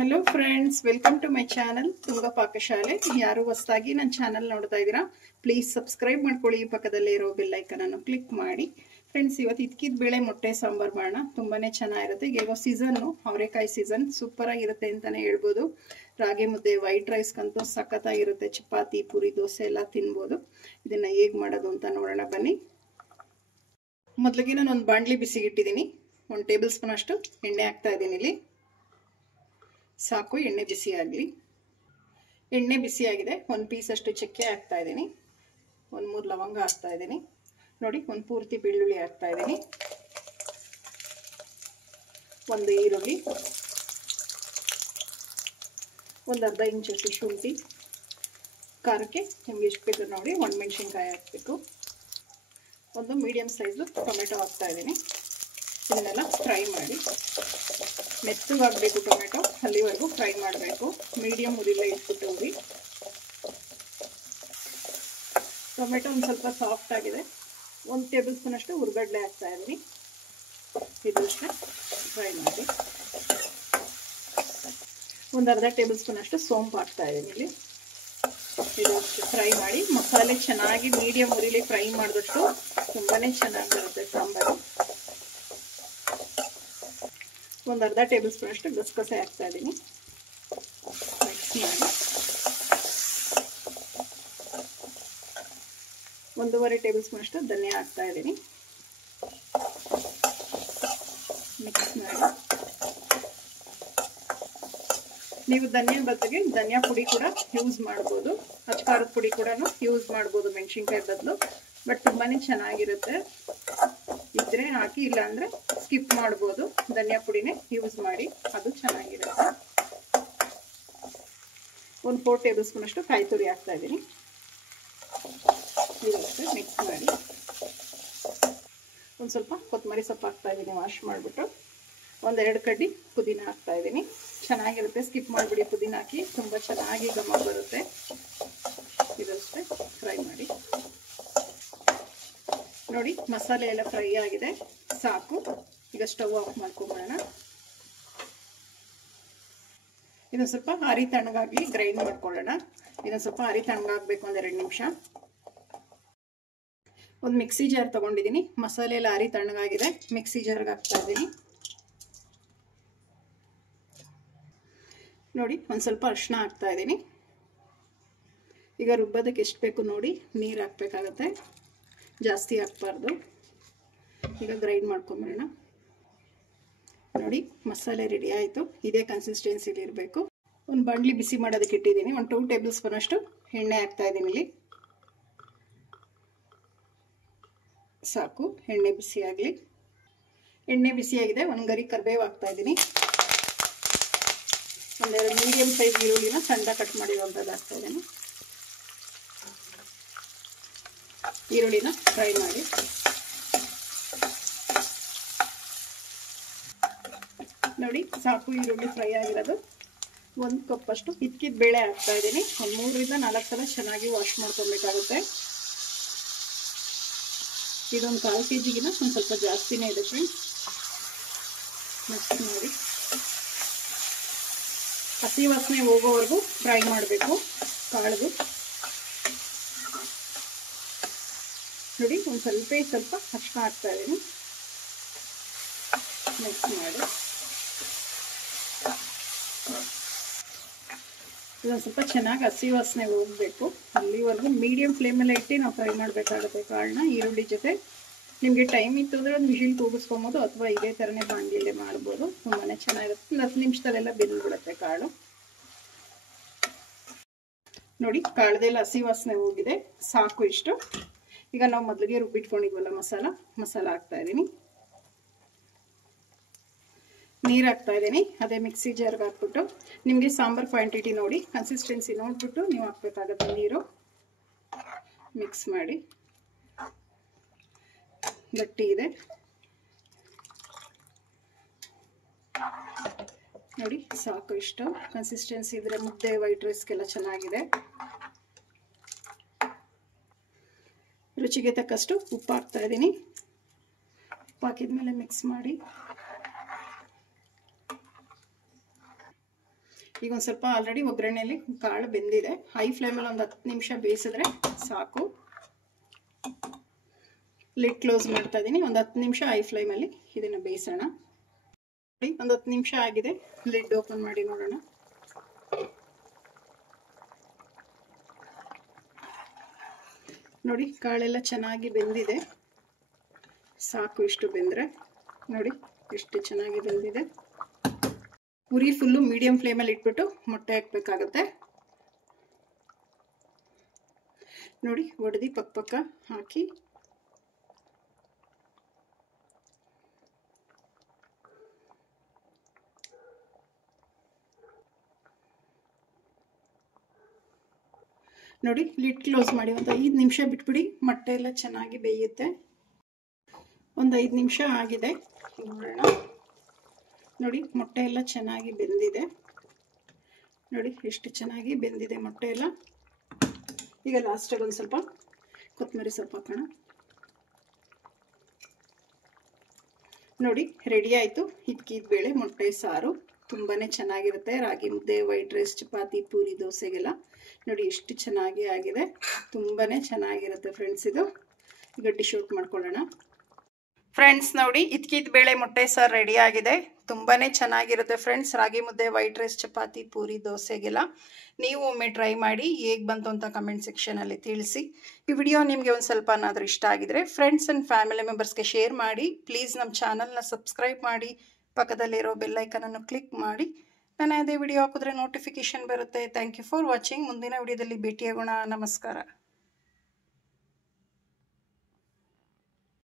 Hello friends, welcome to my channel Tunga Pakashale. ಯಾರು ಹೊಸದಾಗಿ ನನ್ನ ಚಾನಲ್ ನೋಡ್ತಾ ಇದ್ದೀರಾ, ಪ್ಲೀಸ್ ಸಬ್ಸ್ಕ್ರೈಬ್ ಮಾಡ್ಕೊಳ್ಳಿ. ಪಕ್ಕದಲ್ಲೇ ಇರೋ ಬೆಲ್ ಐಕನ್ ಅನ್ನು ಕ್ಲಿಕ್ ಮಾಡಿ. ಫ್ರೆಂಡ್ಸ್, ಇವತ್ತು ಇದ್ಕಿದ ಬೇಳೆ ಮೊಟ್ಟೆ ಸಾಂಬಾರ್ ಮಾಡೋಣ. ತುಂಬಾನೇ ಚೆನ್ನಾಗಿರುತ್ತೆ. ಈಗ ಸೀಸನ್ನು ಅವರೆಕಾಯಿ ಸೀಸನ್, ಸೂಪರ್ ಆಗಿರುತ್ತೆ ಅಂತಾನೆ ಹೇಳ್ಬೋದು. ರಾಗಿ ಮುದ್ದೆ, ವೈಟ್ ರೈಸ್ಗಂತೂ ಸಖತ್ತಾಗಿರುತ್ತೆ. ಚಪಾತಿ, ಪೂರಿ, ದೋಸೆ ಎಲ್ಲ ತಿನ್ಬೋದು. ಇದನ್ನ ಹೇಗೆ ಮಾಡೋದು ಅಂತ ನೋಡೋಣ ಬನ್ನಿ. ಮೊದಲಿಗೆ ನಾನು ಒಂದು ಬಾಣಲಿ ಬಿಸಿಗಿಟ್ಟಿದ್ದೀನಿ. 1 ಟೇಬಲ್ ಸ್ಪೂನ್ ಅಷ್ಟು ಎಣ್ಣೆ ಹಾಕ್ತಾ ಇದ್ದೀನಿ. ಇಲ್ಲಿ ಸಾಕು, ಎಣ್ಣೆ ಬಿಸಿ ಆಗಲಿ. ಎಣ್ಣೆ ಬಿಸಿಯಾಗಿದೆ. 1 ಪೀಸ್ ಅಷ್ಟು ಚಕ್ಕೆ ಹಾಕ್ತಾ ಇದ್ದೀನಿ. 1-3 ಲವಂಗ ಹಾಕ್ತಾ ಇದ್ದೀನಿ. ನೋಡಿ, 1 ಪೂರ್ತಿ ಬೆಳ್ಳುಳ್ಳಿ ಹಾಕ್ತಾ ಇದ್ದೀನಿ. 1 ಈರುಳ್ಳಿ, 1 ಅರ್ಧ ಇಂಚಷ್ಟು ಶುಂಠಿ, ಖಾರಕ್ಕೆ ನಿಮ್ಗೆ ಎಷ್ಟು ಬೇಕು ನೋಡಿ 1 ಮೆಣಸಿನ್ಕಾಯಿ ಹಾಕಬೇಕು. 1 ಮೀಡಿಯಮ್ ಸೈಜು ಟೊಮೆಟೊ ಹಾಕ್ತಾ ಇದ್ದೀನಿ. ಇದನ್ನೆಲ್ಲ ಫ್ರೈ ಮಾಡಿ, ಮೆತ್ತಗಾಗಬೇಕು ಟೊಮೆಟೊ, ಅಲ್ಲಿವರೆಗೂ ಫ್ರೈ ಮಾಡಬೇಕು. ಮೀಡಿಯಮ್ ಉರಿಲೇ ಇಟ್ಬಿಟ್ಟು ಉರಿ. ಟೊಮೆಟೊ ಒಂದು ಸ್ವಲ್ಪ ಸಾಫ್ಟ್ ಆಗಿದೆ. 1 ಟೇಬಲ್ ಸ್ಪೂನ್ ಅಷ್ಟು ಹುರ್ಗಡ್ಲೆ ಹಾಕ್ತಾ ಇದ್ದೀನಿ. ಇದಷ್ಟೇ ಫ್ರೈ ಮಾಡಿ. 1 ಅರ್ಧ ಟೇಬಲ್ ಸ್ಪೂನ್ ಅಷ್ಟು ಸೋಂಪು ಹಾಕ್ತಾ ಇದ್ದೀನಿ. ಇಲ್ಲಿ ಇದಷ್ಟು ಫ್ರೈ ಮಾಡಿ. ಮಸಾಲೆ ಚೆನ್ನಾಗಿ ಮೀಡಿಯಮ್ ಉರಿಲಿ ಫ್ರೈ ಮಾಡಿದಷ್ಟು ತುಂಬಾನೇ ಚೆನ್ನಾಗಿ ಬರುತ್ತೆ ಸಾಂಬಾರು. 1 ಅರ್ಧ ಟೇಬಲ್ ಸ್ಪೂನ್ ಅಷ್ಟು ಗಸಗಸೆ ಹಾಕ್ತಾ ಇದ್ದೀನಿ. ಮಿಕ್ಸ್ ಮಾಡಿ. 1.5 ಟೇಬಲ್ ಸ್ಪೂನ್ ಅಷ್ಟು ಧನಿಯಾ ಹಾಕ್ತಾ ಇದ್ದೀನಿ. ಮಿಕ್ಸ್ ಮಾಡಿ. ನೀವು ಧನಿಯಾ ಬದಲಿಗೆ ಧನಿಯಾ ಪುಡಿ ಕೂಡ ಯೂಸ್ ಮಾಡ್ಬೋದು, ಅಚ್ಕಾರದ ಪುಡಿ ಕೂಡ ಯೂಸ್ ಮಾಡ್ಬೋದು ಮೆಣಸಿನ್ಕಾಯಿ ಬದಲು. ಬಟ್ ತುಂಬಾನೇ ಚೆನ್ನಾಗಿರುತ್ತೆ. ಇದ್ರೆ ಹಾಕಿ, ಇಲ್ಲ ಅಂದ್ರೆ ಸ್ಕಿಪ್ ಮಾಡ್ಬೋದು. ಧನಿಯಾ ಪುಡಿನೇ ಯೂಸ್ ಮಾಡಿ, ಅದು ಚೆನ್ನಾಗಿರುತ್ತೆ. 4 ಟೇಬಲ್ ಸ್ಪೂನ್ ಅಷ್ಟು ಕಾಯಿ ತುರಿ ಹಾಕ್ತಾ ಇದ್ದೀನಿ. ಇದಕ್ಕೆ ಮಿಕ್ಸ್ ಮಾಡಿ. ಸ್ವಲ್ಪ ಕೊತ್ತಂಬರಿ ಸೊಪ್ಪು ಹಾಕ್ತಾ ಇದ್ದೀನಿ, ವಾಶ್ ಮಾಡಿಬಿಟ್ಟು. 1-2 ಕಡ್ಡಿ ಪುದೀನ ಹಾಕ್ತಾ ಇದ್ದೀನಿ. ಚೆನ್ನಾಗಿರುತ್ತೆ, ಸ್ಕಿಪ್ ಮಾಡಿಬಿಡಿ. ಪುದೀನ ಹಾಕಿ ತುಂಬ ಚೆನ್ನಾಗಿ ಘಮ ಬರುತ್ತೆ. ಇದಷ್ಟೇ ಫ್ರೈ ಮಾಡಿ. ನೋಡಿ, ಮಸಾಲೆ ಎಲ್ಲ ಫ್ರೈ ಆಗಿದೆ, ಸಾಕು. ಈಗ ಸ್ಟವ್ ಆಫ್ ಮಾಡ್ಕೊಂಬೋಣ. ಇದೊಂದು ಸ್ವಲ್ಪ ಆರಿ ತಣ್ಣಗಾಗ್ಲಿ, ಗ್ರೈಂಡ್ ಮಾಡ್ಕೊಳ್ಳೋಣ. ಇದೊಂದು ಸ್ವಲ್ಪ ಆರಿ ತಣ್ಣಗಾಗಬೇಕು, 1-2 ನಿಮಿಷ. ಒಂದು ಮಿಕ್ಸಿ ಜಾರ್ ತಗೊಂಡಿದ್ದೀನಿ. ಮಸಾಲೆ ಎಲ್ಲ ಆರಿ ತಣ್ಣಗಾಗಿದೆ, ಮಿಕ್ಸಿ ಜಾರ್ಗೆ ಹಾಕ್ತಾ ಇದ್ದೀನಿ. ನೋಡಿ, ಒಂದು ಸ್ವಲ್ಪ ಅರಿಶಿನ ಹಾಕ್ತಾ ಇದ್ದೀನಿ. ಈಗ ರುಬ್ಬೋದಕ್ಕೆ ಎಷ್ಟು ಬೇಕು ನೋಡಿ ನೀರು ಹಾಕ್ಬೇಕಾಗತ್ತೆ, ಜಾಸ್ತಿ ಹಾಕ್ಬಾರ್ದು. ಈಗ ಗ್ರೈಂಡ್ ಮಾಡ್ಕೊಂಬರೋಣ. ನೋಡಿ, ಮಸಾಲೆ ರೆಡಿ ಆಯಿತು. ಇದೇ ಕನ್ಸಿಸ್ಟೆನ್ಸಿಲಿ ಇರಬೇಕು. ಒಂದು ಬಾಣಲಿ ಬಿಸಿ ಮಾಡೋದಕ್ಕೆ ಇಟ್ಟಿದ್ದೀನಿ. 2 ಟೇಬಲ್ ಸ್ಪೂನ್ ಅಷ್ಟು ಎಣ್ಣೆ ಹಾಕ್ತಾ ಇದ್ದೀನಿ. ಇಲ್ಲಿ ಸಾಕು, ಎಣ್ಣೆ ಬಿಸಿ ಆಗಲಿ. ಎಣ್ಣೆ ಬಿಸಿಯಾಗಿದೆ. 1 ಗರಿ ಕರಿಬೇವು ಹಾಕ್ತಾ ಇದ್ದೀನಿ. 1-2 ಮೀಡಿಯಮ್ ಸೈಜ್ ಈರುಳ್ಳಿನ ಸಣ್ಣ ಕಟ್ ಮಾಡಿರುವಂಥದ್ದು ಹಾಕ್ತಾ ಇದ್ದೀನಿ. ಈರುಳ್ಳಿನ ಫ್ರೈ ಮಾಡಿ. ನೋಡಿ, ಸಾಕು, ಈರುಳ್ಳಿ ಫ್ರೈ ಆಗಿರೋದು. 1 ಕಪ್ ಅಷ್ಟು ಇದ್ಕಿದ ಬೇಳೆ ಹಾಕ್ತಾ ಇದ್ದೀನಿ. 3-4 ಸಲ ಚೆನ್ನಾಗಿ ವಾಶ್ ಮಾಡ್ಕೊಬೇಕಾಗುತ್ತೆ. ಇದೊಂದು 1/4 kg ಒಂದು ಸ್ವಲ್ಪ ಜಾಸ್ತಿನೇ ಇದೆ ಫ್ರೆಂಡ್ಸ್. ಮಿಕ್ಸ್ ಮಾಡಿ. ಹಸಿ ವಾಸನೆ ಹೋಗೋವರೆಗೂ ಫ್ರೈ ಮಾಡಬೇಕು ಕಾಳು. ನೋಡಿ, ಒಂದು ಸ್ವಲ್ಪ ಅರಿಶಿನ ಹಾಕ್ತಾ ಇದ್ದೀನಿ. ಮಿಕ್ಸ್ ಮಾಡಿ. ಇದೊಂದು ಸ್ವಲ್ಪ ಚೆನ್ನಾಗಿ ಹಸಿ ವಾಸನೆ ಹೋಗಬೇಕು. ಅಲ್ಲಿವರೆಗೂ ಮೀಡಿಯಂ ಫ್ಲೇಮಲ್ಲೇ ಇಟ್ಟು ನಾವು ಫ್ರೈ ಮಾಡಬೇಕಾಗುತ್ತೆ ಕಾಳನ್ನ. ಈರುಳ್ಳಿ ಜೊತೆ ನಿಮಗೆ ಟೈಮ್ ಇತ್ತು ಅಂದರೆ ಒಂದು ವಿಷಿಲ್ ಕೂಗಿಸ್ಕೊಬೋದು, ಅಥವಾ ಇದೇ ಥರನೇ ಬಾಣಲಿಯಲ್ಲೇ ಮಾಡ್ಬೋದು. ತುಂಬಾ ಚೆನ್ನಾಗಿರುತ್ತೆ. 10 ನಿಮಿಷದಲ್ಲೆಲ್ಲ ಬೆಂದ್ಬಿಡುತ್ತೆ ಕಾಳು. ನೋಡಿ, ಕಾಳದೆಲ್ಲ ಹಸಿ ವಾಸನೆ ಹೋಗಿದೆ, ಸಾಕು ಇಷ್ಟು. ಈಗ ನಾವು ಮೊದಲಿಗೆ ರುಬ್ಬಿಟ್ಕೊಂಡಿದ್ವಲ್ಲ ಮಸಾಲ ಹಾಕ್ತಾ ಇದ್ದೀನಿ. ನೀರು ಹಾಕ್ತಾ ಇದ್ದೀನಿ. ಅದೇ ಮಿಕ್ಸಿ ಜಾರ್ಗೆ ಹಾಕ್ಬಿಟ್ಟು, ನಿಮಗೆ ಸಾಂಬಾರ್ ಕ್ವಾಂಟಿಟಿ ನೋಡಿ, ಕನ್ಸಿಸ್ಟೆನ್ಸಿ ನೋಡ್ಬಿಟ್ಟು ನೀವು ಹಾಕ್ಬೇಕಾಗತ್ತೆ ನೀರು. ಮಿಕ್ಸ್ ಮಾಡಿ. ಗಟ್ಟಿ ಇದೆ ನೋಡಿ, ಸಾಕು ಇಷ್ಟು ಕನ್ಸಿಸ್ಟೆನ್ಸಿ ಇದ್ರೆ ಮುದ್ದೆ, ವೈಟ್ ರೈಸ್ಗೆಲ್ಲ ಚೆನ್ನಾಗಿದೆ. ರುಚಿಗೆ ತಕ್ಕಷ್ಟು ಉಪ್ಪು ಹಾಕ್ತಾ ಇದ್ದೀನಿ. ಉಪ್ಪು ಹಾಕಿದ್ಮೇಲೆ ಮಿಕ್ಸ್ ಮಾಡಿ. ಈಗ ಒಂದು ಸ್ವಲ್ಪ ಆಲ್ರೆಡಿ ಒಗ್ಗರಣೆಯಲ್ಲಿ ಕಾಳು ಬೆಂದಿದೆ. ಹೈ ಫ್ಲೇಮಲ್ಲಿ ಒಂದು 10 ನಿಮಿಷ ಬೇಯಿಸಿದ್ರೆ ಸಾಕು. ಲಿಡ್ ಕ್ಲೋಸ್ ಮಾಡ್ತಾ ಇದ್ದೀನಿ. ಒಂದು 10 ನಿಮಿಷ ಹೈ ಫ್ಲೇಮಲ್ಲಿ ಇದನ್ನು ಬೇಯಿಸೋಣ. ಒಂದು 10 ನಿಮಿಷ ಆಗಿದೆ. ಲಿಡ್ ಓಪನ್ ಮಾಡಿ ನೋಡೋಣ. ನೋಡಿ ಕಾಳೆಲ್ಲ ಚೆನ್ನಾಗಿ ಬೆಂದಿದೆ. ಸಾಕು ಇಷ್ಟು ಬೆಂದರೆ. ನೋಡಿ ಎಷ್ಟು ಚೆನ್ನಾಗಿ ಬೆಂದಿದೆ. ಉರಿ ಫುಲ್ಲು ಮೀಡಿಯಂ ಫ್ಲೇಮಲ್ಲಿ ಇಟ್ಬಿಟ್ಟು ಮೊಟ್ಟೆ ಹಾಕಬೇಕಾಗತ್ತೆ. ನೋಡಿ ಒಡೆದು ಪಕ್ಕ ಹಾಕಿ ನೋಡಿ ಲಿಡ್ ಕ್ಲೋಸ್ ಮಾಡಿ ಒಂದು 5 ನಿಮಿಷ ಬಿಟ್ಬಿಡಿ. ಮೊಟ್ಟೆ ಎಲ್ಲ ಚೆನ್ನಾಗಿ ಬೇಯುತ್ತೆ. ಒಂದು 5 ನಿಮಿಷ ಆಗಿದೆ. ನೋಡೋಣ. ನೋಡಿ ಮೊಟ್ಟೆ ಎಲ್ಲ ಚೆನ್ನಾಗಿ ಬೆಂದಿದೆ. ನೋಡಿ ಎಷ್ಟು ಚೆನ್ನಾಗಿ ಬೆಂದಿದೆ ಮೊಟ್ಟೆ ಎಲ್ಲ. ಈಗ ಲಾಸ್ಟಾಗಿ ಒಂದು ಸ್ವಲ್ಪ ಕೊತ್ತಂಬರಿ ಸೊಪ್ಪು ಹಾಕೋಣ. ನೋಡಿ ರೆಡಿ ಆಯಿತು ಹಿದ್ಕಿದ ಬೇಳೆ ಮೊಟ್ಟೆ ಸಾರು. ತುಂಬಾ ಚೆನ್ನಾಗಿರುತ್ತೆ. ರಾಗಿ ಮುದ್ದೆ, ವೈಟ್ ರೈಸ್, ಚಪಾತಿ, ಪೂರಿ, ದೋಸೆಗೆಲ್ಲ ನೋಡಿ ಎಷ್ಟು ಚೆನ್ನಾಗಿ ಆಗಿದೆ. ತುಂಬಾ ಚೆನ್ನಾಗಿರುತ್ತೆ ಫ್ರೆಂಡ್ಸ್ ಇದು. ಈಗ ಡಿಶ್ ಔಟ್ ಮಾಡ್ಕೊಳ್ಳೋಣ. ಫ್ರೆಂಡ್ಸ್ ನೋಡಿ ಹಿದ್ಕಿದ ಬೇಳೆ ಮೊಟ್ಟೆ ಸಾರು ರೆಡಿ ಆಗಿದೆ. ತುಂಬಾ ಚೆನ್ನಾಗಿರುತ್ತೆ ಫ್ರೆಂಡ್ಸ್. ರಾಗಿ ಮುದ್ದೆ, ವೈಟ್ ರೈಸ್, ಚಪಾತಿ, ಪೂರಿ, ದೋಸೆಗೆಲ್ಲ ನೀವು ಒಮ್ಮೆ ಟ್ರೈ ಮಾಡಿ. ಹೇಗೆ ಬಂತು ಅಂತ ಕಮೆಂಟ್ ಸೆಕ್ಷನಲ್ಲಿ ತಿಳಿಸಿ. ಈ ವಿಡಿಯೋ ನಿಮಗೆ ಒಂದು ಸ್ವಲ್ಪನಾದರೂ ಇಷ್ಟ ಆಗಿದ್ರೆ ಫ್ರೆಂಡ್ಸ್ ಆ್ಯಂಡ್ ಫ್ಯಾಮಿಲಿ ಮೆಂಬರ್ಸ್ಗೆ ಶೇರ್ ಮಾಡಿ. ಪ್ಲೀಸ್ ನಮ್ಮ ಚಾನಲ್ನ ಸಬ್ಸ್ಕ್ರೈಬ್ ಮಾಡಿ. ಪಕ್ಕದಲ್ಲಿರೋ ಬೆಲ್ಲೈಕನನ್ನು ಕ್ಲಿಕ್ ಮಾಡಿ. ನಾನು ಅದೇ ವಿಡಿಯೋ ಹಾಕಿದ್ರೆ ನೋಟಿಫಿಕೇಶನ್ ಬರುತ್ತೆ. Thank you for watching. ಮುಂದಿನ ವಿಡಿಯೋದಲ್ಲಿ ಭೇಟಿಯಾಗೋಣ. ನಮಸ್ಕಾರ.